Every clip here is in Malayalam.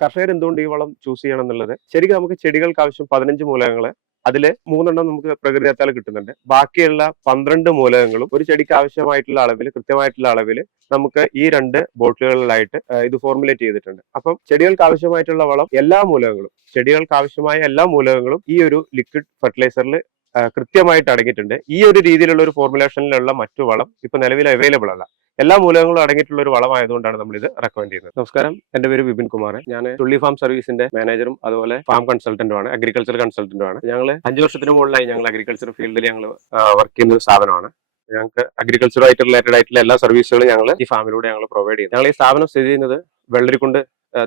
കർഷകർ എന്തുകൊണ്ട് ഈ വളം ചൂസ് ചെയ്യണം എന്നുള്ളത് ശരിക്കും നമുക്ക് ചെടികൾക്ക് ആവശ്യം പതിനഞ്ച് മൂലകങ്ങളെ അതിൽ മൂന്നെണ്ണം നമുക്ക് പ്രകൃതിദത്താൽ കിട്ടുന്നുണ്ട്. ബാക്കിയുള്ള പന്ത്രണ്ട് മൂലകങ്ങളും ഒരു ചെടിക്ക് ആവശ്യമായിട്ടുള്ള അളവിൽ കൃത്യമായിട്ടുള്ള അളവിൽ നമുക്ക് ഈ രണ്ട് ബോട്ടിലുകളിലായിട്ട് ഇത് ഫോർമുലേറ്റ് ചെയ്തിട്ടുണ്ട്. അപ്പം ചെടികൾക്ക് ആവശ്യമായിട്ടുള്ള വളം എല്ലാ മൂലകങ്ങളും ചെടികൾക്ക് ആവശ്യമായ എല്ലാ മൂലകങ്ങളും ഈ ഒരു ലിക്വിഡ് ഫെർട്ടിലൈസറിൽ കൃത്യമായിട്ട് അടങ്ങിയിട്ടുണ്ട്. ഈ ഒരു രീതിയിലുള്ള ഒരു ഫോർമുലേഷനിലുള്ള മറ്റു വളം ഇപ്പൊ നിലവിൽ അവൈലബിൾ അല്ല. എല്ലാ മൂലകങ്ങളും അടങ്ങിയിട്ടുള്ള ഒരു വളമായതുകൊണ്ടാണ് നമ്മൾ ഇത് റെക്കമെൻഡ് ചെയ്യുന്നത്. നമസ്കാരം. എന്റെ പേര് വിപിൻ കുമാർ. ഞാൻ തുള്ളി ഫാം സർവീസിന്റെ മാനേജറും അതുപോലെ ഫാം കൺസൾട്ടന്റുമാണ് അഗ്രികൾച്ചർ കൺസൾട്ടന്റുമാണ് ഞങ്ങൾ അഞ്ചു വർഷത്തിന് മുകളിലായി ഞങ്ങൾ അഗ്രികൾച്ചർ ഫീൽഡിൽ ഞങ്ങൾ വർക്ക് ചെയ്യുന്ന ഒരു സ്ഥാപനമാണ്. ഞങ്ങൾക്ക് അഗ്രികൾച്ചറുമായിട്ട് റിലേറ്റഡ് ആയിട്ടുള്ള എല്ലാ സർവീസുകളും ഞങ്ങൾ ഈ ഫാമിലൂടെ ഞങ്ങൾ പ്രൊവൈഡ് ചെയ്യുന്നത് ഞങ്ങൾ ഈ സ്ഥാപനം സ്ഥിതി ചെയ്യുന്നത് വെള്ളരിക്കുണ്ട്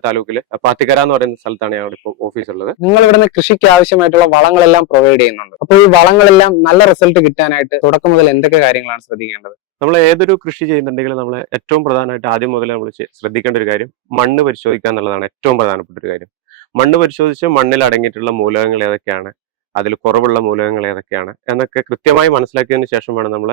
താലൂക്കിൽ പാത്തിക്കര എന്ന് പറയുന്ന സ്ഥലത്താണ് ഞങ്ങളുടെ ഇപ്പോൾ ഓഫീസ് ഉള്ളത്. നിങ്ങൾ ഇവിടുന്ന് കൃഷിക്ക് ആവശ്യമായിട്ടുള്ള വളങ്ങളെല്ലാം പ്രൊവൈഡ് ചെയ്യുന്നുണ്ട്. അപ്പോൾ ഈ വളങ്ങളെല്ലാം നല്ല റിസൾട്ട് കിട്ടാനായിട്ട് തുടക്കം മുതൽ എന്തൊക്കെ കാര്യങ്ങളാണ് ശ്രദ്ധിക്കേണ്ടത്? നമ്മൾ ഏതൊരു കൃഷി ചെയ്യുന്നുണ്ടെങ്കിലും നമ്മൾ ഏറ്റവും പ്രധാനമായിട്ട് ആദ്യം മുതൽ നമ്മൾ ശ്രദ്ധിക്കേണ്ട ഒരു കാര്യം മണ്ണ് പരിശോധിക്കുക എന്നുള്ളതാണ് ഏറ്റവും പ്രധാനപ്പെട്ട ഒരു കാര്യം. മണ്ണ് പരിശോധിച്ച് മണ്ണിൽ അടങ്ങിയിട്ടുള്ള മൂലകങ്ങൾ ഏതൊക്കെയാണ്? അതിൽ കുറവുള്ള മൂലകങ്ങൾ ഏതൊക്കെയാണ്? എന്നൊക്കെ കൃത്യമായി മനസ്സിലാക്കിയതിന് ശേഷം വേണം നമ്മൾ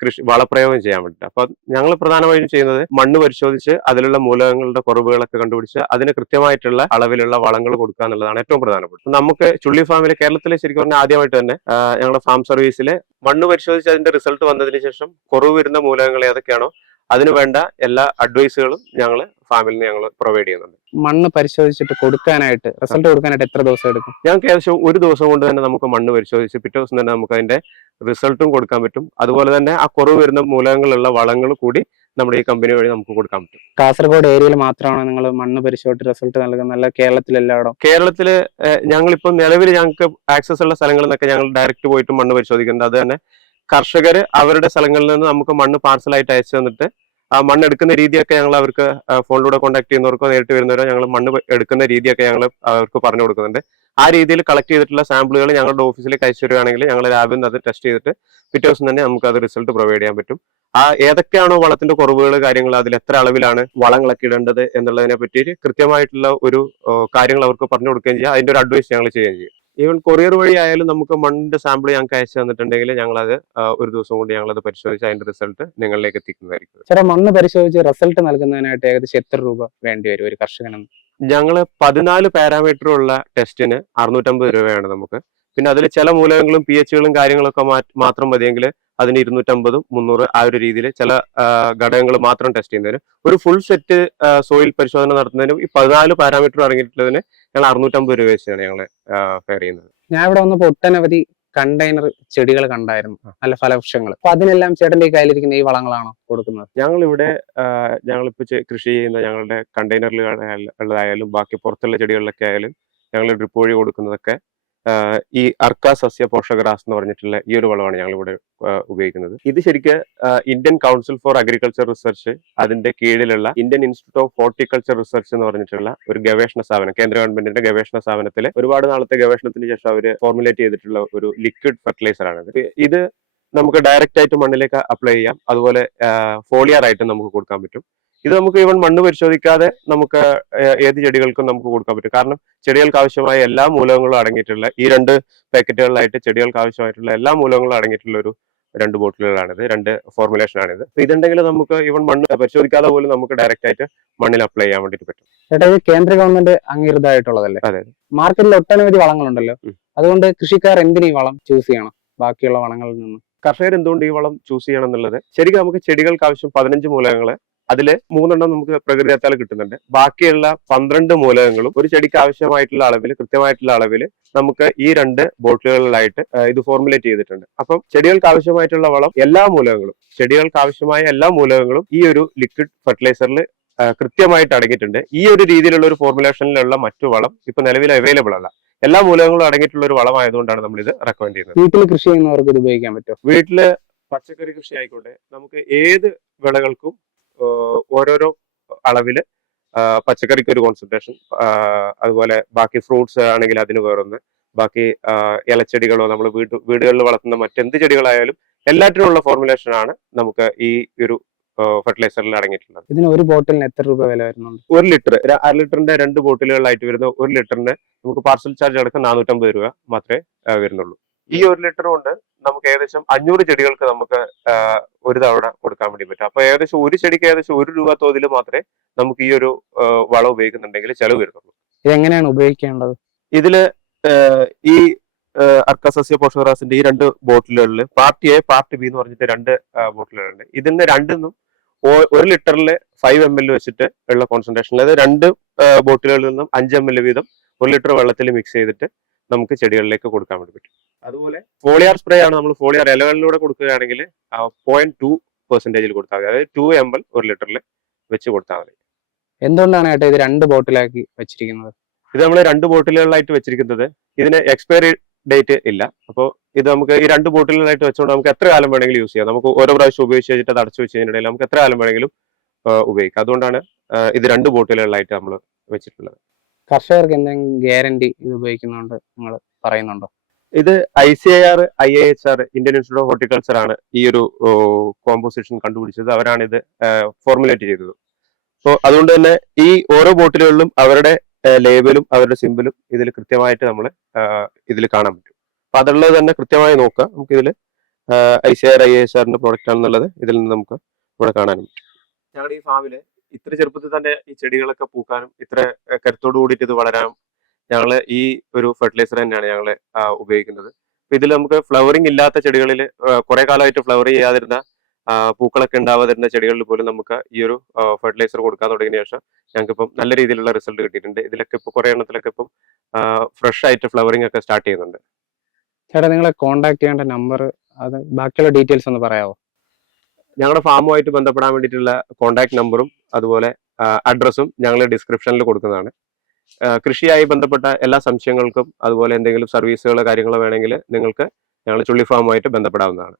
കൃഷി വളപ്രയോഗം ചെയ്യാൻ വേണ്ടിയിട്ട് അപ്പൊ ഞങ്ങൾ പ്രധാനമായും ചെയ്യുന്നത് മണ്ണ് പരിശോധിച്ച് അതിലുള്ള മൂലകങ്ങളുടെ കുറവുകളൊക്കെ കണ്ടുപിടിച്ച് അതിന് കൃത്യമായിട്ടുള്ള അളവിലുള്ള വളങ്ങൾ കൊടുക്കുക എന്നുള്ളതാണ് ഏറ്റവും പ്രധാനപ്പെട്ടത്. നമുക്ക് ചുള്ളി ഫാമിലെ കേരളത്തിലെ ശരിക്കും പറഞ്ഞാൽ ആദ്യമായിട്ട് തന്നെ ഞങ്ങളുടെ ഫാം സർവീസിൽ മണ്ണ് പരിശോധിച്ച് അതിന്റെ റിസൾട്ട് വന്നതിന് ശേഷം കുറവ് വരുന്ന മൂലകങ്ങൾ ഏതൊക്കെയാണോ അതിന് വേണ്ട എല്ലാ അഡ്വൈസുകളും ഞങ്ങൾ ഫാമിലിന് ഞങ്ങൾ പ്രൊവൈഡ് ചെയ്യുന്നുണ്ട്. മണ്ണ് പരിശോധിച്ചിട്ട് കൊടുക്കാനായിട്ട് റിസൾട്ട് കൊടുക്കാനായിട്ട് എത്ര ദിവസം എടുക്കും? ഞങ്ങൾക്ക് ഏകദേശം ഒരു ദിവസം കൊണ്ട് തന്നെ നമുക്ക് മണ്ണ് പരിശോധിച്ച് പിറ്റേ ദിവസം തന്നെ നമുക്ക് അതിന്റെ റിസൾട്ടും കൊടുക്കാൻ പറ്റും. അതുപോലെ തന്നെ ആ കുറവ് വരുന്ന മൂലകങ്ങളുള്ള വളങ്ങൾ കൂടി നമ്മുടെ ഈ കമ്പനി വഴി നമുക്ക് കൊടുക്കാൻ പറ്റും. കാസർഗോഡ് ഏരിയയിൽ മാത്രമാണ് നിങ്ങൾ മണ്ണ് പരിശോധിച്ച് റിസൾട്ട് നൽകുന്നത്? അല്ല കേരളത്തിൽ ഏഹ്, ഞങ്ങളിപ്പം നിലവിൽ ഞങ്ങൾക്ക് ആക്സസ് ഉള്ള സ്ഥലങ്ങളിൽ നിന്നൊക്കെ ഞങ്ങൾ ഡയറക്റ്റ് പോയിട്ട് മണ്ണ് പരിശോധിക്കുന്നുണ്ട് അത് തന്നെ കർഷകർ അവരുടെ സ്ഥലങ്ങളിൽ നിന്ന് നമുക്ക് മണ്ണ് പാർസലായിട്ട് അയച്ചു തന്നിട്ട് ആ മണ്ണ് എടുക്കുന്ന രീതിയൊക്കെ ഞങ്ങൾ അവർക്ക് ഫോണിലൂടെ കോൺടാക്ട് ചെയ്യുന്നവർക്കോ നേരിട്ട് വരുന്നവരോ ഞങ്ങൾ മണ്ണ് എടുക്കുന്ന രീതിയൊക്കെ ഞങ്ങൾ അവർക്ക് പറഞ്ഞു കൊടുക്കുന്നുണ്ട്. ആ രീതിയിൽ കളക്ട് ചെയ്തിട്ടുള്ള സാമ്പിളുകൾ ഞങ്ങളുടെ ഓഫീസിലേക്ക് അയച്ചു തരികയാണെങ്കിൽ ഞങ്ങൾ ലാബിൽ അത് ടെസ്റ്റ് ചെയ്തിട്ട് പിറ്റേ ദിവസം തന്നെ നമുക്ക് അത് റിസൾട്ട് പ്രൊവൈഡ് ചെയ്യാൻ പറ്റും. ആ ഏതൊക്കെയാണോ വളത്തിന്റെ കുറവുകൾ കാര്യങ്ങൾ അതിൽ എത്ര അളവിലാണ് വളങ്ങളൊക്കെ ഇടേണ്ടത് എന്നുള്ളതിനെ പറ്റി കൃത്യമായിട്ടുള്ള ഒരു കാര്യങ്ങൾ അവർക്ക് പറഞ്ഞു കൊടുക്കുകയും ചെയ്യുക അതിന്റെ ഒരു അഡ്വൈസ് ഞങ്ങൾ ചെയ്യുകയും ചെയ്യും. ഈവൻ കൊറിയർ വഴി ആയാലും നമുക്ക് മണ്ണിന്റെ സാമ്പിൾ ഞങ്ങൾക്ക് അയച്ചു തന്നിട്ടുണ്ടെങ്കിൽ ഞങ്ങൾ അത് ഒരു ദിവസം കൊണ്ട് ഞങ്ങൾ അത് പരിശോധിച്ച് അതിന്റെ റിസൾട്ട് നിങ്ങളിലേക്ക് എത്തിക്കുന്നതായിരിക്കും. ചേട്ടാ മണ്ണ് പരിശോധിച്ച് റിസൾട്ട് നൽകുന്നതിനായിട്ട് ഏകദേശം എത്ര രൂപ വേണ്ടി വരും ഒരു കർഷകനും? ഞങ്ങൾ പതിനാല് പാരാമീറ്റർ ഉള്ള ടെസ്റ്റിന് അറുന്നൂറ്റമ്പത് രൂപയാണ് നമുക്ക്. പിന്നെ അതിൽ ചില മൂലകങ്ങളും പി എച്ചുകളും കാര്യങ്ങളൊക്കെ മാത്രം മതിയെങ്കിൽ അതിന് ഇരുന്നൂറ്റമ്പതും മുന്നൂറ് ആ ഒരു രീതിയിൽ ചില ഘടകങ്ങൾ മാത്രം ടെസ്റ്റ് ചെയ്യുന്നതിന്. ഒരു ഫുൾ സെറ്റ് സോയിൽ പരിശോധന നടത്തുന്നതിനും ഈ പതിനാല് പാരാമീറ്റർ അടങ്ങിയിട്ടുള്ളതിന് ഞങ്ങൾ അറുന്നൂറ്റമ്പത് രൂപ വെച്ചാണ് ഞങ്ങൾ ഫെയർ ചെയ്യുന്നത്. ഞാൻ ഇവിടെ വന്നപ്പോൾ ഒട്ടനവധി കണ്ടെയ്നർ ചെടികൾ കണ്ടായിരുന്നു. നല്ല ഫലവൃക്ഷങ്ങൾ അപ്പൊ അതിനെല്ലാം ചേട്ടന്റെ ഈ കയ്യിലിരിക്കുന്ന ഈ വളങ്ങളാണോ കൊടുക്കുന്നത്? ഞങ്ങൾ ഇവിടെ ഞങ്ങളിപ്പോ കൃഷി ചെയ്യുന്ന ഞങ്ങളുടെ കണ്ടെയ്നറിൽ ഉള്ളതായാലും ബാക്കി പുറത്തുള്ള ചെടികളിലൊക്കെ ആയാലും ഞങ്ങൾ ഡ്രിപ്പ് വഴി കൊടുക്കുന്നതൊക്കെ ഈ അർക്ക സസ്യ പോഷകരാസ് എന്ന് പറഞ്ഞിട്ടുള്ള ഈ ഒരു വളമാണ് ഞങ്ങൾ ഇവിടെ ഉപയോഗിക്കുന്നത്. ഇത് ശരിക്ക് Indian council for agriculture research അതിന്റെ കീഴിലുള്ള Indian institute of horticulture research എന്ന് പറഞ്ഞിട്ടുള്ള ഒരു ഗവേഷണ സ്ഥാപനം കേന്ദ്ര ഗവൺമെന്റിന്റെ ഗവേഷണ സ്ഥാപനത്തിലെ ഒരുപാട് നാളത്തെ ഗവേഷണത്തിന് ശേഷം അവർ ഫോർമുലേറ്റ് ചെയ്തിട്ടുള്ള ഒരു ലിക്വിഡ് ഫെർട്ടിലൈസർ ആണ് ഇത് ഇത് നമുക്ക് ഡയറക്റ്റ് ആയിട്ട് മണ്ണിലേക്ക് അപ്ലൈ ചെയ്യാം. അതുപോലെ ഫോളിയർ ആയിട്ട് നമുക്ക് കൊടുക്കാൻ പറ്റും. ഇത് നമുക്ക് ഇവൺ മണ്ണ് പരിശോധിക്കാതെ നമുക്ക് ഏത് ചെടികൾക്കും നമുക്ക് കൊടുക്കാൻ പറ്റും. കാരണം ചെടികൾക്ക് ആവശ്യമായ എല്ലാ മൂലകങ്ങളും അടങ്ങിയിട്ടുള്ള ഈ രണ്ട് പാക്കറ്റുകളിലായിട്ട് ചെടികൾക്ക് ആവശ്യമായിട്ടുള്ള എല്ലാ മൂലകങ്ങളും അടങ്ങിയിട്ടുള്ള ഒരു രണ്ട് ബോട്ടിലുകളാണിത് രണ്ട് ഫോർമുലേഷൻ ആണിത് അപ്പൊ ഇതുണ്ടെങ്കിൽ നമുക്ക് ഇവൺ മണ്ണ് പരിശോധിക്കാതെ പോലും നമുക്ക് ഡയറക്റ്റ് ആയിട്ട് മണ്ണിൽ അപ്ലൈ ചെയ്യാൻ വേണ്ടിട്ട് പറ്റും. ചേട്ടാ ഇത് കേന്ദ്ര ഗവൺമെന്റ് അംഗീകൃതമായിട്ടുള്ളതല്ലേ? അതെ. മാർക്കറ്റിൽ ഒട്ടനവധി വളങ്ങളുണ്ടല്ലോ. അതുകൊണ്ട് കൃഷിക്കാർ എന്തിനീ വളം ചൂസ് ചെയ്യണം? ബാക്കിയുള്ള വളങ്ങളിൽ നിന്ന്. കർഷകർ എന്തുകൊണ്ട് ഈ വളം ചൂസ് ചെയ്യണം എന്നുള്ളത് ശരിക്കും നമുക്ക് ചെടികൾക്ക് ആവശ്യം പതിനഞ്ച് മൂലകങ്ങളെ അതിൽ മൂന്നെണ്ണം നമുക്ക് പ്രകൃതിദത്താൽ കിട്ടുന്നുണ്ട്. ബാക്കിയുള്ള പന്ത്രണ്ട് മൂലകങ്ങളും ഒരു ചെടിക്ക് ആവശ്യമായിട്ടുള്ള അളവിൽ കൃത്യമായിട്ടുള്ള അളവിൽ നമുക്ക് ഈ രണ്ട് ബോട്ടിലുകളിലായിട്ട് ഇത് ഫോർമുലേറ്റ് ചെയ്തിട്ടുണ്ട്. അപ്പം ചെടികൾക്ക് ആവശ്യമായിട്ടുള്ള വളം എല്ലാ മൂലകങ്ങളും ചെടികൾക്ക് ആവശ്യമായ എല്ലാ മൂലകങ്ങളും ഈ ഒരു ലിക്വിഡ് ഫെർട്ടിലൈസറിൽ കൃത്യമായിട്ട് അടങ്ങിയിട്ടുണ്ട്. ഈ ഒരു രീതിയിലുള്ള ഒരു ഫോർമുലേഷനിലുള്ള മറ്റു വളം ഇപ്പൊ നിലവിൽ അവൈലബിൾ അല്ല. എല്ലാ മൂലകങ്ങളും അടങ്ങിയിട്ടുള്ള ഒരു വളമായതുകൊണ്ടാണ് നമ്മൾ ഇത് റെക്കമെൻഡ് ചെയ്യുന്നത്. വീട്ടിൽ കൃഷി ചെയ്യുന്നവർക്ക് ഇത് ഉപയോഗിക്കാൻ പറ്റും വീട്ടിൽ പച്ചക്കറി കൃഷി ആയിക്കോട്ടെ നമുക്ക് ഏത് വിളകൾക്കും ഓരോരോ അളവിൽ പച്ചക്കറിക്ക് ഒരു കോൺസെൻട്രേഷൻ അതുപോലെ ബാക്കി ഫ്രൂട്ട്സ് ആണെങ്കിൽ അതിന് വേറൊന്ന് ബാക്കി ഇലച്ചെടികളോ നമ്മൾ വീട് വീടുകളിൽ വളർത്തുന്ന മറ്റെന്ത് ചെടികളായാലും എല്ലാറ്റിനുമുള്ള ഫോർമുലേഷൻ ആണ് നമുക്ക് ഈ ഒരു ഫെർട്ടിലൈസറിൽ അടങ്ങിയിട്ടുള്ളത്. ഇതിന് ഒരു ബോട്ടിലിന് എത്ര രൂപ വില വരുന്നുണ്ട്? ഒരു ലിറ്റർ അര ലിറ്ററിന്റെ രണ്ട് ബോട്ടിലുകളായിട്ട് വരുന്ന ഒരു ലിറ്ററിന് നമുക്ക് പാർസൽ ചാർജ് അടക്കം നാനൂറ്റമ്പത് രൂപ മാത്രമേ വരുന്നുള്ളൂ. ഈ ഒരു ലിറ്റർ കൊണ്ട് നമുക്ക് ഏകദേശം അഞ്ഞൂറ് ചെടികൾക്ക് നമുക്ക് ഒരു തവണ കൊടുക്കാൻ വേണ്ടി പറ്റും. അപ്പൊ ഏകദേശം ഒരു ചെടിക്ക് ഏകദേശം ഒരു രൂപ തോതിൽ മാത്രമേ നമുക്ക് ഈ ഒരു വളം ഉപയോഗിക്കുന്നുണ്ടെങ്കിൽ ചെലവ് വരുന്നുള്ളൂ. ഇതെങ്ങനെയാണ് ഉപയോഗിക്കേണ്ടത്? ഇതിൽ ഈ അർക്കസസ്യ പോഷകറാസിന്റെ ഈ രണ്ട് ബോട്ടിലുകളിൽ പാർട്ടി എ പാർട്ടി ബി എന്ന് പറഞ്ഞിട്ട് രണ്ട് ബോട്ടിലുകളുണ്ട് ഇതിന്റെ രണ്ടിന്നും ഒരു ലിറ്ററിൽ ഫൈവ് എം എൽ വെച്ചിട്ട് വെള്ള കോൺസെൻട്രേഷൻ അതായത് രണ്ട് ബോട്ടിലുകളിൽ നിന്നും അഞ്ച് എം എൽ വീതം ഒരു ലിറ്റർ വെള്ളത്തിൽ മിക്സ് ചെയ്തിട്ട് നമുക്ക് ചെടികളിലേക്ക് കൊടുക്കാൻ വേണ്ടി പറ്റും. അതുപോലെ ഫോളിയാർ സ്പ്രേ ആണ് നമ്മൾ ഫോളിയാർ ഇലകളിലൂടെ കൊടുക്കുകയാണെങ്കിൽ പോയിന്റ് ടു പെർസെന്റേജിൽ കൊടുത്താൽ മതി. അതായത് ടു എം എൽ ഒരു ലിറ്ററിൽ വെച്ച് കൊടുത്താൽ മതി. എന്തുകൊണ്ടാണ് ഏട്ടാ ഇത് രണ്ട് ബോട്ടിലാക്കി വെച്ചിരിക്കുന്നത്? ഇത് നമ്മൾ രണ്ട് ബോട്ടിലുകളായിട്ട് വെച്ചിരിക്കുന്നത്. ഇതിന് എക്സ്പയറി ഡേറ്റ് ഇല്ല. അപ്പോൾ ഇത് നമുക്ക് ഈ രണ്ട് ബോട്ടിലുകളായിട്ട് വെച്ചുകൊണ്ട് നമുക്ക് എത്ര കാലം വേണമെങ്കിലും യൂസ് ചെയ്യാം. നമുക്ക് ഓരോ പ്രാവശ്യം ഉപയോഗിച്ച് കഴിഞ്ഞിട്ട് അത് അടച്ചു വെച്ചതിനിടയിൽ നമുക്ക് എത്ര കാലം വേണമെങ്കിലും ഉപയോഗിക്കാം. അതുകൊണ്ടാണ് ഇത് രണ്ട് ബോട്ടിലുകളായിട്ട് നമ്മൾ വെച്ചിട്ടുള്ളത്. കർഷകർക്ക് എന്തെങ്കിലും ഗ്യാരണ്ടി ഇത് ഉപയോഗിക്കുന്നുണ്ട് നിങ്ങൾ പറയുന്നുണ്ടോ? ഇത് I C I R I A H R Indian institute of horticulture ആണ് ഈ ഒരു കോമ്പോസിഷൻ കണ്ടുപിടിച്ചത്. അവരാണ് ഇത് ഫോർമുലേറ്റ് ചെയ്തത്. സോ അതുകൊണ്ട് തന്നെ ഈ ഓരോ ബോട്ടിലുകളിലും അവരുടെ ലേബലും അവരുടെ സിമ്പിളും ഇതിൽ കൃത്യമായിട്ട് നമ്മൾ ഇതിൽ കാണാൻ പറ്റും. അപ്പൊ അതുള്ളത് തന്നെ കൃത്യമായി നോക്കുക. നമുക്ക് ഇതിൽ I C R I S ആറിന്റെ പ്രോഡക്റ്റ് ആണെന്നുള്ളത് ഇതിൽ നിന്ന് നമുക്ക് ഇവിടെ കാണാനും ഞങ്ങളുടെ ഈ ഫാമിൽ ഇത്ര ചെറുപ്പത്തിൽ തന്നെ ഈ ചെടികളൊക്കെ പൂക്കാനും ഇത്ര കരുത്തോടു കൂടിയിട്ട് ഇത് വളരാനും ഞങ്ങൾ ഈ ഒരു ഫെർട്ടിലൈസർ തന്നെയാണ് ഞങ്ങൾ ഉപയോഗിക്കുന്നത്. ഇതിൽ നമുക്ക് ഫ്ലവറിംഗ് ഇല്ലാത്ത ചെടികളിൽ കുറെ കാലമായിട്ട് ഫ്ലവർ ചെയ്യാതിരുന്ന പൂക്കളൊക്കെ ഉണ്ടാവാതിരുന്ന ചെടികളിൽ പോലും നമുക്ക് ഈ ഒരു ഫെർട്ടിലൈസർ കൊടുക്കാൻ തുടങ്ങിയ ശേഷം ഞങ്ങൾക്ക് ഇപ്പം നല്ല രീതിയിലുള്ള റിസൾട്ട് കിട്ടിയിട്ടുണ്ട്. ഇതിലൊക്കെ ഇപ്പോൾ കുറെ എണ്ണത്തിലൊക്കെ ഇപ്പം ഫ്രഷ് ആയിട്ട് ഫ്ലവറിംഗ് ഒക്കെ സ്റ്റാർട്ട് ചെയ്യുന്നുണ്ട്. ചേട്ടാ നിങ്ങളെ കോൺടാക്ട് ചെയ്യേണ്ട നമ്പർ അത് ബാക്കിയുള്ള ഡീറ്റെയിൽസ് ഒന്ന് പറയാമോ ഞങ്ങളുടെ ഫാമുമായിട്ട് ബന്ധപ്പെടാൻ വേണ്ടിയിട്ടുള്ള കോൺടാക്ട് നമ്പറും അതുപോലെ അഡ്രസ്സും ഞങ്ങൾ ഡിസ്ക്രിപ്ഷനിൽ കൊടുക്കുന്നതാണ്. കൃഷിയായി ബന്ധപ്പെട്ട എല്ലാ സംശയങ്ങൾക്കും അതുപോലെ എന്തെങ്കിലും സർവീസുകളോ കാര്യങ്ങളോ വേണമെങ്കിൽ നിങ്ങൾക്ക് ഞങ്ങൾ ചുള്ളി ഫാമുമായിട്ട് ബന്ധപ്പെടാവുന്നതാണ്.